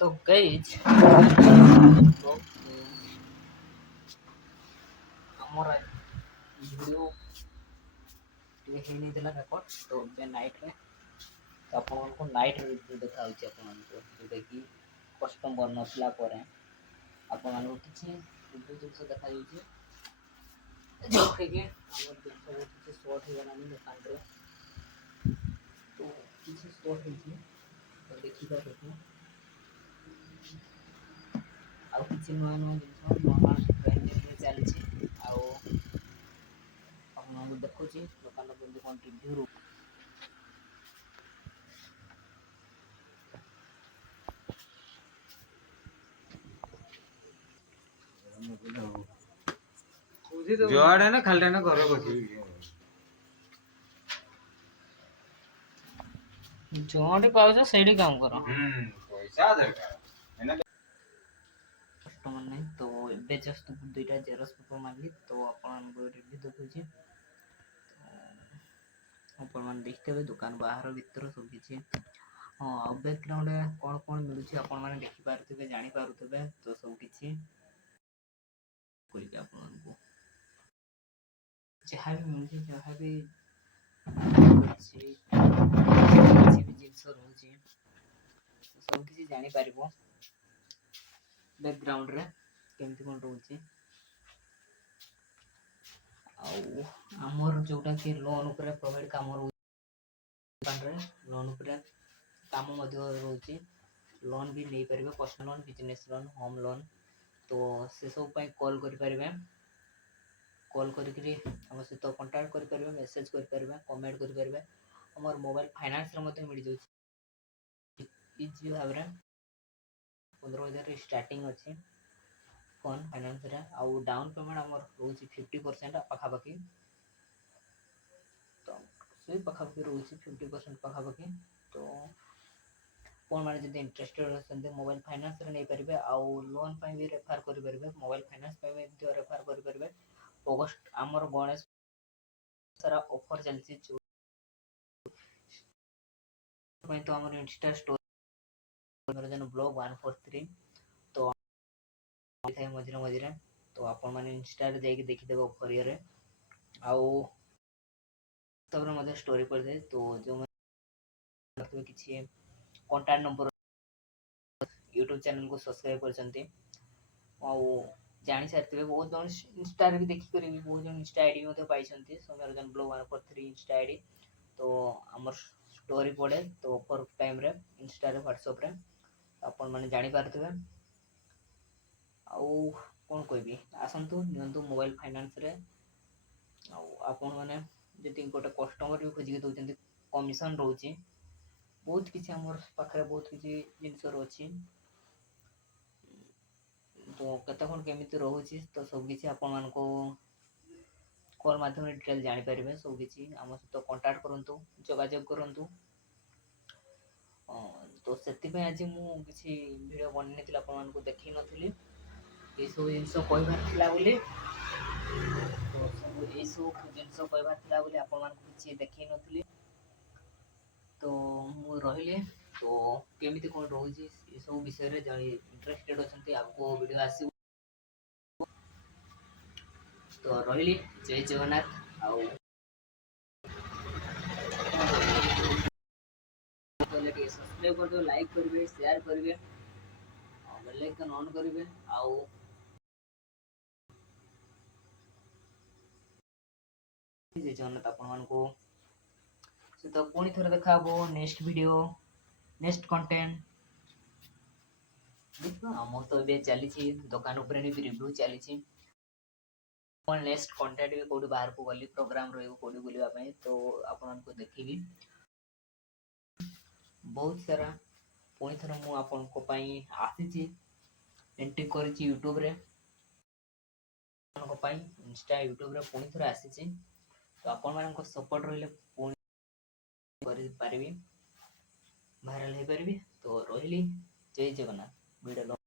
तो गाइज ଆମର ଭିଡ଼ିଓ ଟିକେ ହେଇଯାଇଥିଲା ରେକର୍ଡ଼ ତ ଏବେ ନାଇଟ୍ରେ ତ ଆପଣମାନଙ୍କୁ ନାଇଟ୍ ରିଭ୍ୟୁ ଦେଖାହେଉଛି ଆପଣମାନଙ୍କୁ ଯେଉଁଟାକି କଷ୍ଟମର୍ ନଥିଲା ପରେ ଆପଣମାନଙ୍କୁ କିଛି ରିଭ୍ୟୁ ଜିନିଷ ଦେଖାଯାଉଛି ଯେଉଁଟାକି ଆମର ଜିନିଷ ବହୁତ କିଛି ସର୍ଟ ହେଇଗଲାଣି ଦୋକାନରେ ତ କିଛି ସର୍ଟ ହେଇଛି ତ ଦେଖିବା ସେଠି ଆଉ କିଛି ନୂଆ ନୂଆ ଜିନିଷ ନୂଆ ଟ୍ରେଣ୍ଡିଂରେ ଚାଲିଛି ଆଉ ଆପଣଙ୍କୁ ଦେଖୁଛି ଦୋକାନ କେମିତି କ'ଣ ରିଭ୍ୟୁ जुआड़े ना खाली ना घर बसी जोड़ी पाउछ ସେଇଠି काम करो पैसा दरकार कस्टमर नहीं तो ଏବେ जस्ट दुईटा जेरक्स पेपर मांगी तो ଆପଣଙ୍କୁ ରିଭ୍ୟୁ ଦେଖୁଛି ଆପଣମାନେ ଦେଖିଥିବେ ଦୋକାନ ବାହାର ଭିତର ସବୁ କିଛି ହଁ ଆଉ ବ୍ୟାକଗ୍ରାଉଣ୍ଡରେ କ'ଣ କ'ଣ ମିଳୁଛି ଆପଣମାନେ ଦେଖିପାରୁଥିବେ ଜାଣିପାରୁଥିବେ ତ ସବୁ କିଛି କହିବି ଆପଣମାନଙ୍କୁ ଯାହା ବି ମିଳୁଛି ଯାହା ବି କିଛି ବି ଜିନିଷ ରହୁଛି ସବୁ କିଛି ଜାଣିପାରିବ ବ୍ୟାକଗ୍ରାଉଣ୍ଡରେ କେମିତି କ'ଣ ରହୁଛି ଆଉ ଆମର ଯେଉଁଟାକି ଲୋନ୍ ଉପରେ ପ୍ରୋଭାଇଡ଼ କାମ ରହୁଛି ଦୋକାନରେ ଲୋନ୍ ଉପରେ କାମ ମଧ୍ୟ ରହୁଛି ଲୋନ୍ ବି ନେଇପାରିବେ personal loan business loan home loan ତ ସେସବୁ ପାଇଁ କଲ୍ କରିପାରିବେ कॉल करी आम सहित कंटाक्ट करेंगे मेसेज करेंगे कमेंट करेंगे आम मोबाइल फाइनान्स मिल जाए इजी भाव 15,000 स्टार्टिंग अच्छी फोन फाइनान्स आउ डाउन पेमेंट आम रोच 50% पाखापाखि तो से पाखापाखि रोच 50% पाखापाखि तो कौन मैंने जब इंटरेस्टेड अच्छे मोबाइल फाइनान्स नहीं पारे आउ लोन भी रेफर करेंगे मोबाइल फाइनान्स रेफर करेंगे अगस्ट आमर गणेश सारा ऑफर चलती तो आम इंस्टा स्टोरी ब्लॉग 143 तो मझे मझे तो आपण मैंने इंस्टा जाकि देखीदेव ऑफर ये आउ स्टोरी पड़े तो जो किसी कॉन्टैक्ट नंबर यूट्यूब चैनल को सब्सक्राइब कर जानी सारी बहुत जन इंस्टा भी देखिक बहुत जन इंस्टा आईडी पाई सौम्यरंजन ब्लॉग 143 इंस्टा आईडी तो आम स्टोरी पड़े तो ऑफर टाइम रे इंस्टा व्हाट्सएप रे आपण मैंने जानी पारथिबे आउ कौन कहबी आसतु नियंतु मोबाइल फाइनान्स रे आपण मैंने जदि गोटे कस्टमर भी खोजिक दौरान कमिशन रोचे बहुत किसी आम पाखे बहुत किसी जिनस अच्छी तो केते कौन केमिति रोचे तो सबकि आपण मान कॉल माध्यम डिटेल जानीपर सबकि आम सहित कंटाक्ट करूँ जोगाजोग करूँ तो से आज मुझे वीडियो बनई आपको देखी नी ये सब जिन कहबार तो सब ये सब जिन कहबार आपको देखी नी तो मु रही तो केमिति कौन रोचे ये सब विषय में जन इंटरेस्टेड अच्छा आपको वीडियो आस तो रही जय जगन्नाथ आउ सब्सक्राइब कर दो लाइक करेंगे शेयर करेंगे बेल आइकन ऑन करेंगे आउ जय जगन्नाथ आपण को तो पुणी थोड़े देखा नेक्स्ट वीडियो नेक्स्ट कंटेंट आम तो ये चली दुकान उपर भी रिव्यू चली नेक्स्ट कंटेंट भी कौटी बाहर को गली प्रोग्राम रही बुलावाई तो आपको देखी बहुत सारा पुणी थर मुझे आसी एंट्री कर यूट्यूब रे इंस्टा यूट्यूब रे पुणी थर आसी तो आपण मान सपोर्ट रही पारिबी भाइराल हो पारि तो रही जय जगन्नाथ वीडियो